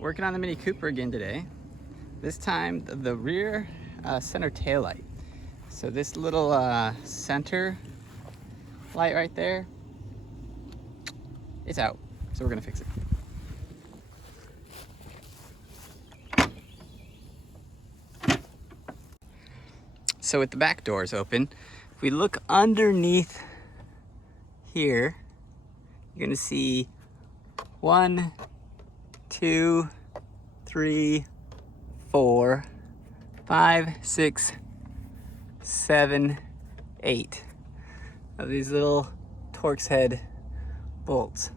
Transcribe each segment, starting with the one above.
Working on the Mini Cooper again today. This time the rear center tail light. So this little center light right there, it's out. So we're gonna fix it. So with the back doors open, if we look underneath here, you're gonna see 1, 2, 3, 4, 5, 6, 7, 8 of these little Torx head bolts.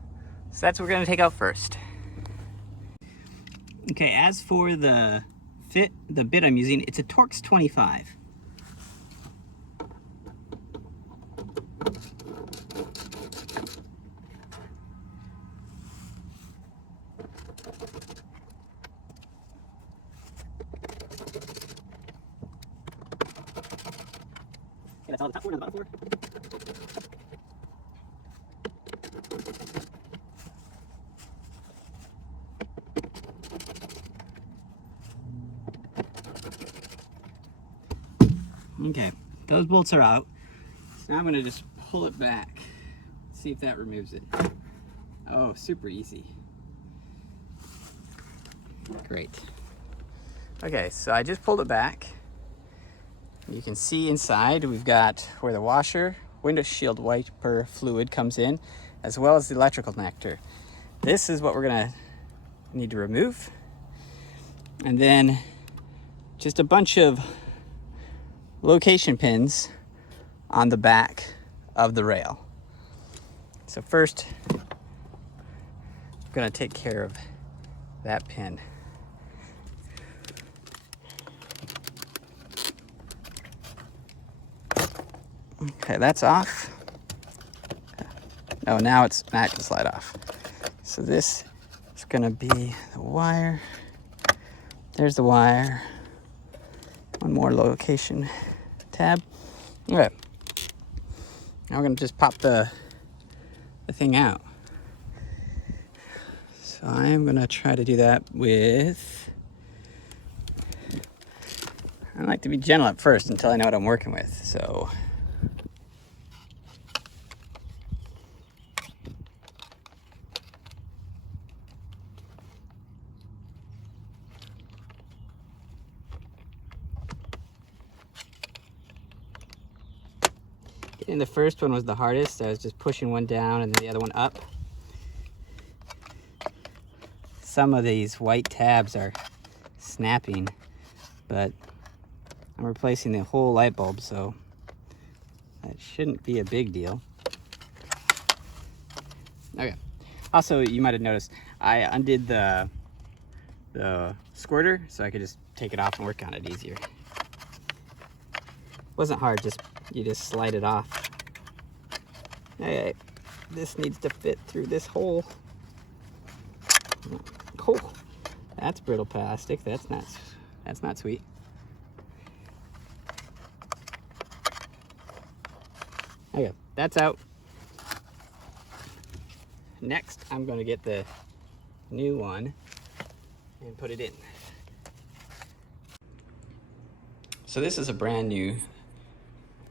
So that's what we're gonna take out first. Okay, as for the fit, the bit I'm using, it's a Torx 25. Okay, that's all the top four and the bottom four. Okay, those bolts are out. So now I'm gonna just pull it back, see if that removes it. Oh, super easy. Great. Okay, so I just pulled it back. You can see inside we've got where the washer, windshield wiper fluid comes in, as well as the electrical connector. This is what we're gonna need to remove. And then just a bunch of location pins on the back of the rail. So first, I'm gonna take care of that pin. Okay, that's off. Oh, now that can slide off. So this is gonna be the wire. There's the wire. One more location tab. Okay. Now we're gonna just pop the thing out. So I am gonna try to do that with, I like to be gentle at first until I know what I'm working with. So getting the first one was the hardest. I was just pushing one down and then the other one up. Some of these white tabs are snapping, but I'm replacing the whole light bulb, so that shouldn't be a big deal. Okay. Also, you might have noticed I undid the squirter so I could just take it off and work on it easier. Wasn't hard, you just slide it off. Okay, this needs to fit through this hole. Oh, that's brittle plastic. That's not sweet. Okay, that's out. Next, I'm going to get the new one and put it in. So this is a brand new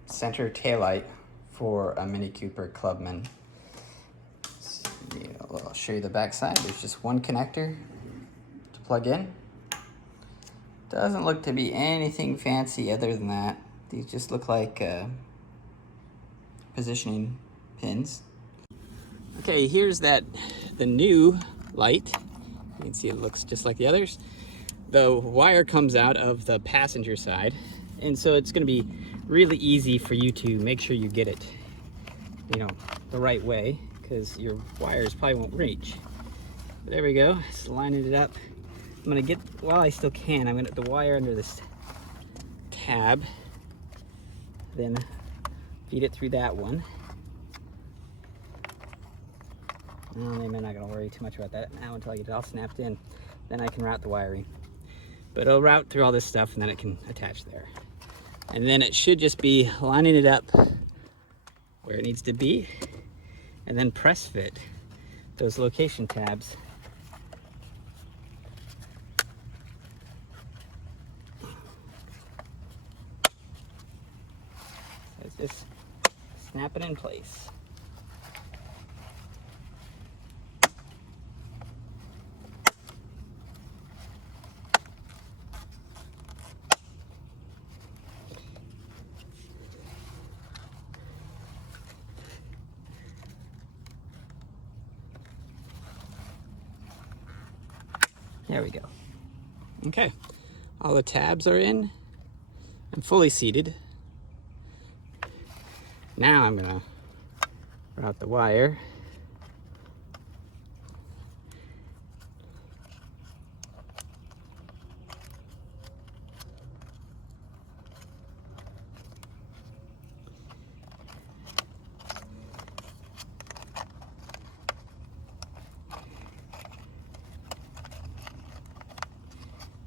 center taillight for a Mini Cooper Clubman. I'll show you the back side. There's just one connector to plug in. Doesn't look to be anything fancy other than that. These just look like positioning pins. Okay, here's the new light. You can see it looks just like the others. The wire comes out of the passenger side, and so it's going to be really easy for you to make sure you get it, the right way, because your wires probably won't reach. But there we go, just lining it up. I'm gonna get, while I still can, I'm gonna get the wire under this tab, then feed it through that one. I'm not gonna worry too much about that now until I get it all snapped in. Then I can route the wiring. But it'll route through all this stuff and then it can attach there. And then it should just be lining it up where it needs to be, and then press fit those location tabs snap it in place. There we go. Okay, all the tabs are in. I'm fully seated. Now I'm gonna route the wire.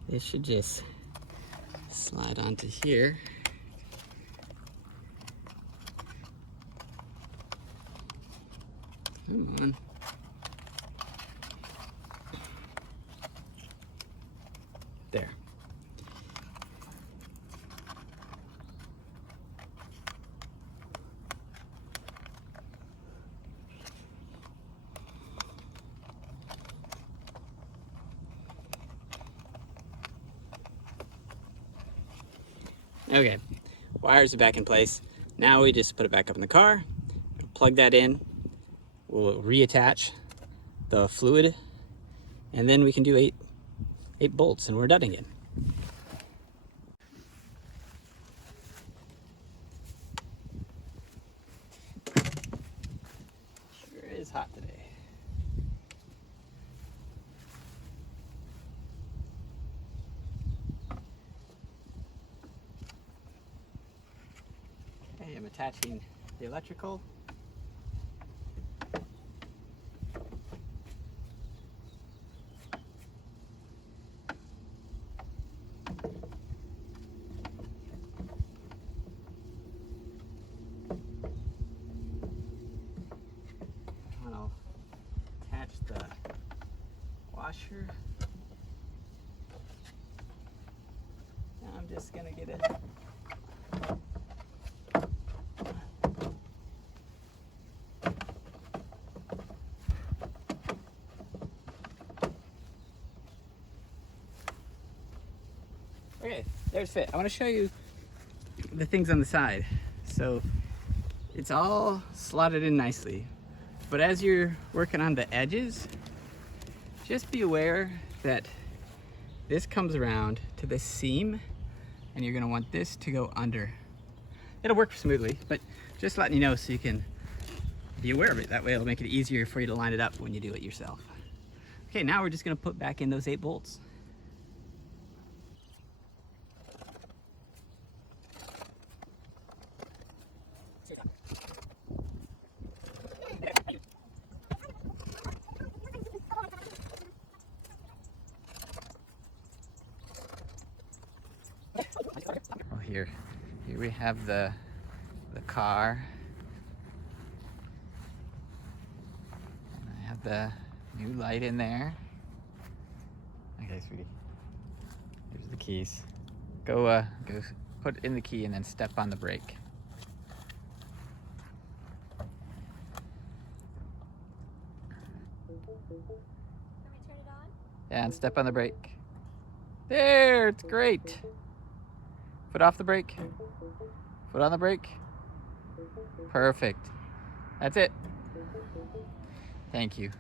This should just slide onto here. Come on. There. Okay, wires are back in place. Now we just put it back up in the car, plug that in, we'll reattach the fluid, and then we can do eight bolts and we're done again. Sure is hot today. Okay, I'm attaching the electrical. I'll attach the washer. Now I'm just gonna get it. Okay, there's fit. I want to show you the things on the side. So it's all slotted in nicely, but as you're working on the edges, just be aware that this comes around to this seam and you're going to want this to go under. It'll work smoothly, but just letting you know so you can be aware of it. That way it'll make it easier for you to line it up when you do it yourself. Okay, now we're just going to put back in those 8 bolts. Well, here we have the car. And I have the new light in there. Okay, sweetie. Here's the keys. Go put in the key and then step on the brake. Can we turn it on? Yeah, and step on the brake. There, it's great. Foot off the brake. Foot on the brake. Perfect. That's it. Thank you.